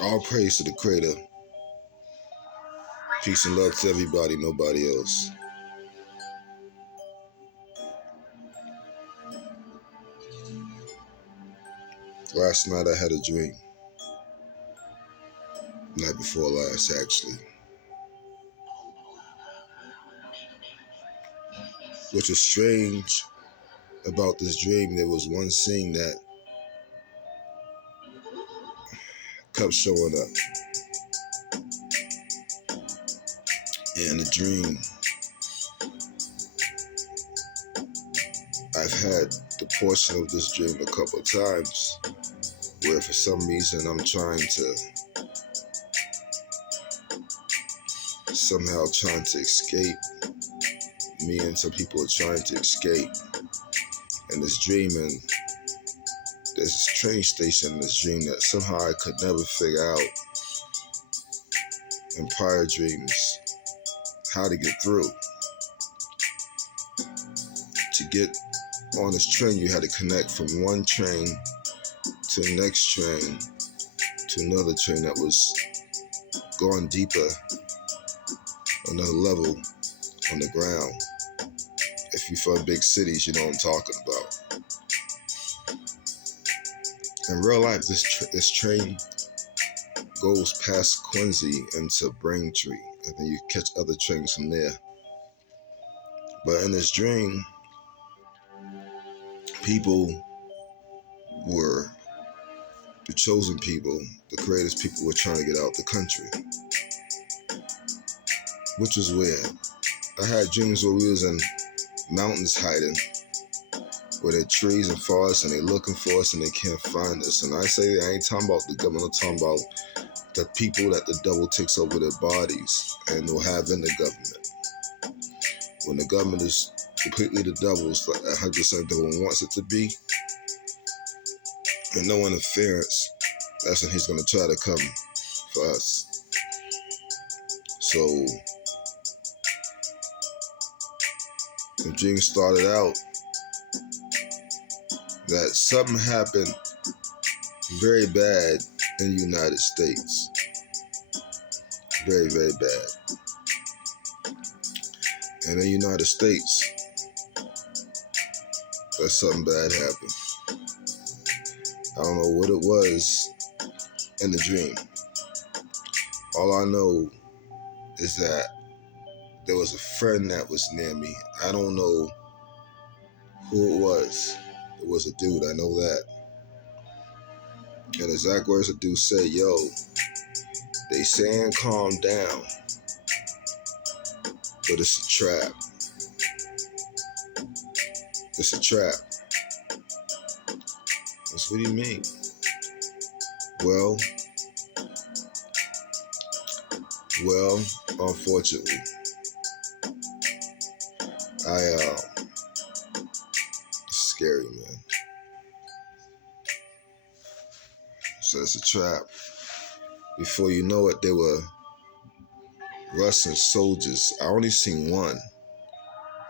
All praise to the Creator. Peace and love to everybody, nobody else. Last night I had a dream. Night before last, actually. Which was strange about this dream, there was one scene that kept showing up. And the dream, I've had the portion of this dream a couple of times where for some reason I'm somehow trying to escape. Me and some people are trying to escape. And this dream, and there's this train station in this dream that somehow I could never figure out in prior dreams how to get through. To get on this train, you had to connect from one train to the next train to another train that was going deeper, another level on the ground. If you're from big cities, you know what I'm talking about. In real life, this train goes past Quincy into Braintree, and then you catch other trains from there. But in this dream, people were the chosen people, the greatest people were trying to get out the country, which was weird. I had dreams where we was in mountains hiding, where there are trees and forests, and they looking for us and they can't find us. And I say I ain't talking about the government, I'm talking about the people that the devil takes over their bodies and will have in the government. When the government is completely the devil's, like 100% the devil wants it to be, and no interference, that's when he's going to try to come for us. So the dream started out that something happened very bad in the United States. Very, very bad. And in the United States, that something bad happened. I don't know what it was in the dream. All I know is that there was a friend that was near me. I don't know who it was. It was a dude, I know that. And the exact words the dude said, yo, they saying calm down, but it's a trap. It's a trap. That's what do you mean? Well, unfortunately, it's scary, man. So it's a trap. Before you know it, there were Russian soldiers. I only seen one,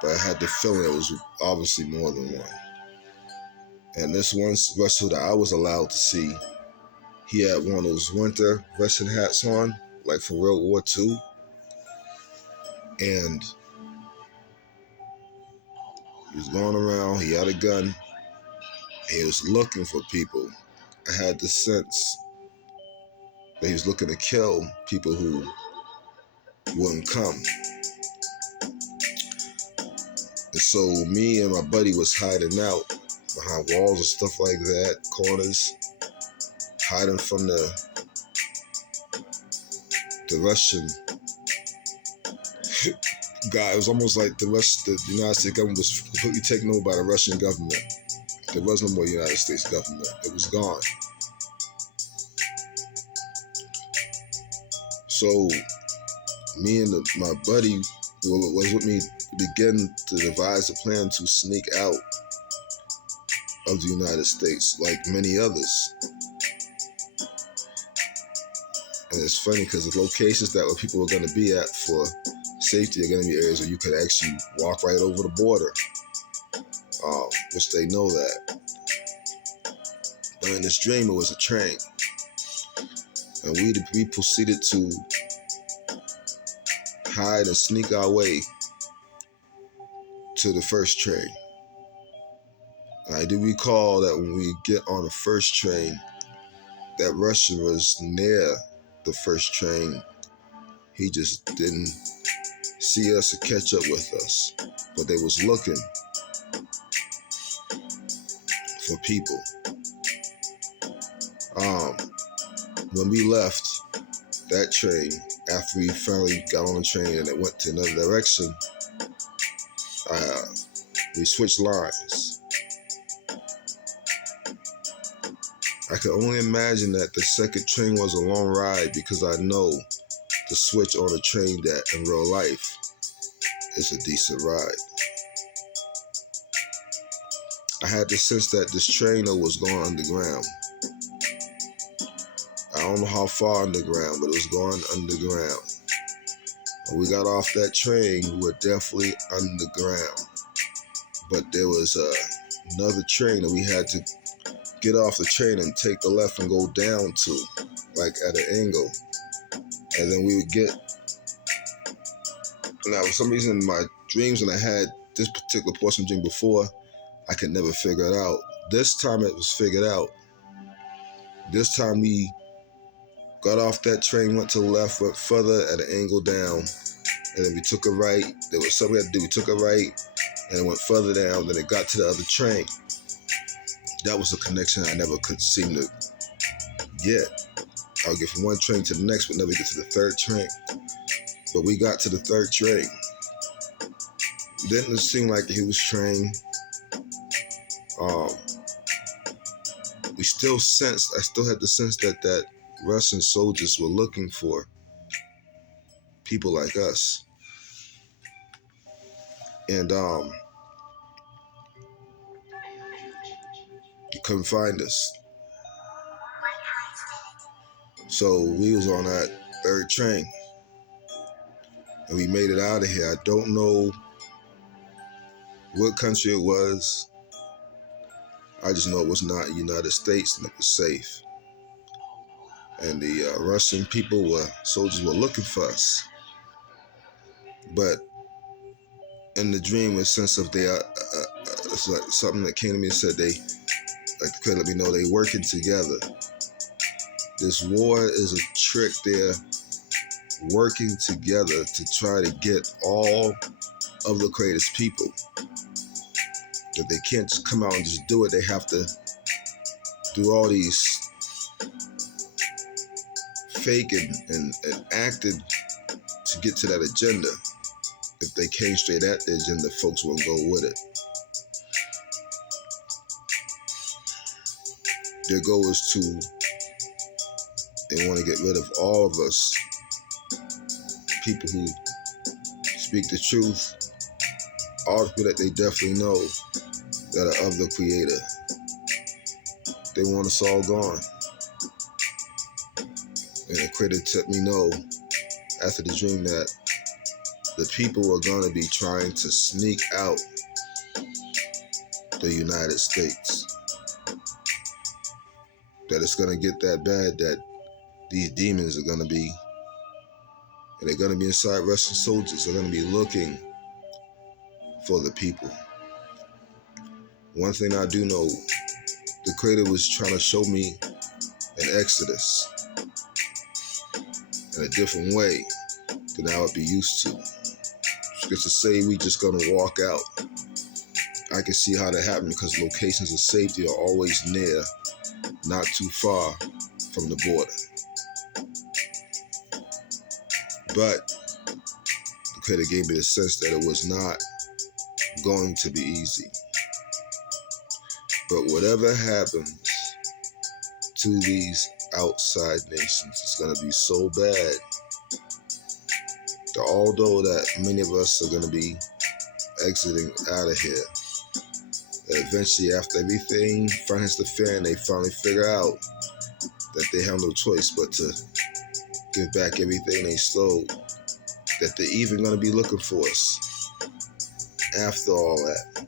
but I had the feeling it was obviously more than one. And this one Russian that I was allowed to see, he had one of those winter Russian hats on, like for World War II. And he was going around, he had a gun, he was looking for people. I had the sense that he was looking to kill people who wouldn't come. And so me and my buddy was hiding out behind walls and stuff like that, corners, hiding from the Russian guy. It was almost like the United States government was completely taken over by the Russian government. There was no more United States government. It was gone. So me and my buddy who was with me began to devise a plan to sneak out of the United States like many others. And it's funny because the locations that where people were going to be at for safety are going to be areas where you could actually walk right over the border, which they know that. But in this dream, it was a train. And we proceeded to hide and sneak our way to the first train. I do recall that when we get on the first train, that Russian was near the first train. He just didn't see us or catch up with us, but they was looking for people. When we left that train, after we finally got on the train and it went to another direction, we switched lines. I could only imagine that the second train was a long ride, because I know the switch on a train that in real life is a decent ride. I had the sense that this train was going underground. I don't know how far underground, but it was going underground. When we got off that train, we were definitely underground. But there was another train that we had to get off the train and take the left and go down to, like at an angle. And then we would get, now for some reason in my dreams, when I had this particular portion of dream before, I could never figure it out. This time it was figured out. This time we got off that train, went to the left, went further at an angle down, and then we took a right. There was something we had to do. We took a right, and it went further down, then it got to the other train. That was a connection I never could seem to get. I would get from one train to the next, but never get to the third train. But we got to the third train. It didn't seem like a huge train. I still had the sense that Russian soldiers were looking for people like us. And you couldn't find us. So we was on that third train. And we made it out of here. I don't know what country it was. I just know it was not the United States, and it was safe. And the Russian soldiers were looking for us. But in the dream, a sense of it's like something that came to me and said they could let me know they working together. This war is a trick. They're working together to try to get all of the greatest people. That they can't just come out and just do it. They have to do all these fake and acted to get to that agenda. If they came straight at the agenda, folks wouldn't go with it. Their goal is they want to get rid of all of us, people who speak the truth, all the people that they definitely know that are of the Creator. They want us all gone. And the Creator let me know after the dream that the people are going to be trying to sneak out the United States. That it's going to get that bad that these demons are going to be, and they're going to be inside Russian soldiers. They're going to be looking for the people. One thing I do know, the Creator was trying to show me an Exodus in a different way than I would be used to. Just to say we just going to walk out. I can see how that happened because locations of safety are always near, not too far from the border. But the Creator gave me the sense that it was not going to be easy. But whatever happens to these outside nations, it's going to be so bad that although that many of us are going to be exiting out of here, that eventually after everything finds the fan, they finally figure out that they have no choice but to give back everything they stole, that they're even going to be looking for us after all that.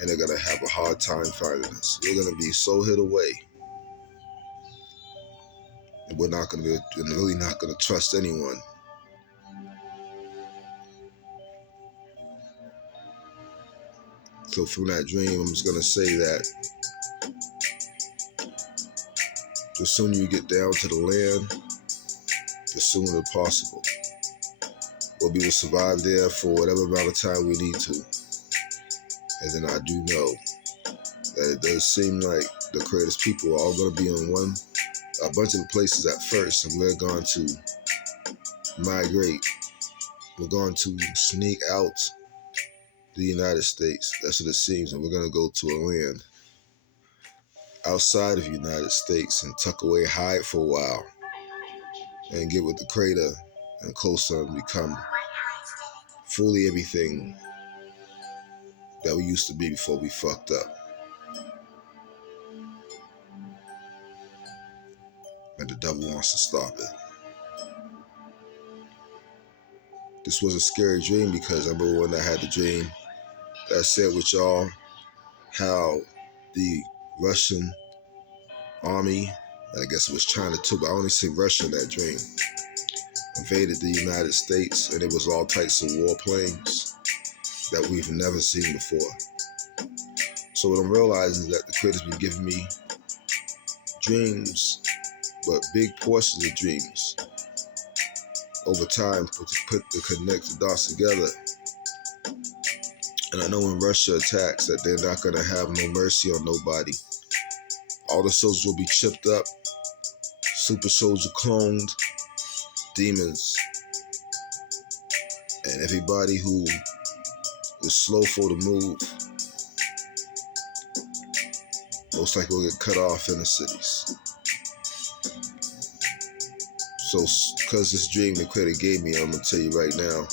And they're going to have a hard time finding us. We're going to be so hid away And we're not going to be, and really not going to trust anyone. So from that dream, I'm just going to say that the sooner you get down to the land, the sooner possible. We'll be able to survive there for whatever amount of time we need to. And then I do know that it does seem like the Creator's people are all going to be in a bunch of places at first, and we're going to migrate. We're going to sneak out the United States. That's what it seems, and we're going to go to a land outside of the United States and tuck away, hide for a while, and get with the Creator and closer and become fully everything that we used to be before we fucked up. And the devil wants to stop it. This was a scary dream because I remember when I had the dream that I said with y'all how the Russian army, I guess it was China too, but I only see Russia in that dream, invaded the United States, and it was all types of warplanes that we've never seen before. So what I'm realizing is that the Creator's been giving me dreams, but big portions of dreams over time to connect the dots together. And I know when Russia attacks that they're not going to have no mercy on nobody. All the soldiers will be chipped up, super soldier cloned, demons, and everybody who is slow for the move most likely will get cut off in the cities. So, because this dream the Creator gave me, I'm going to tell you right now,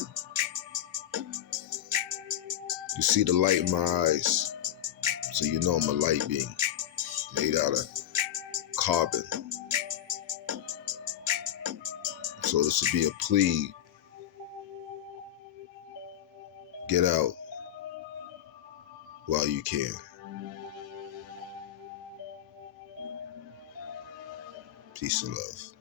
you see the light in my eyes, so you know I'm a light being made out of carbon. So this would be a plea. Get out while you can. Peace and love.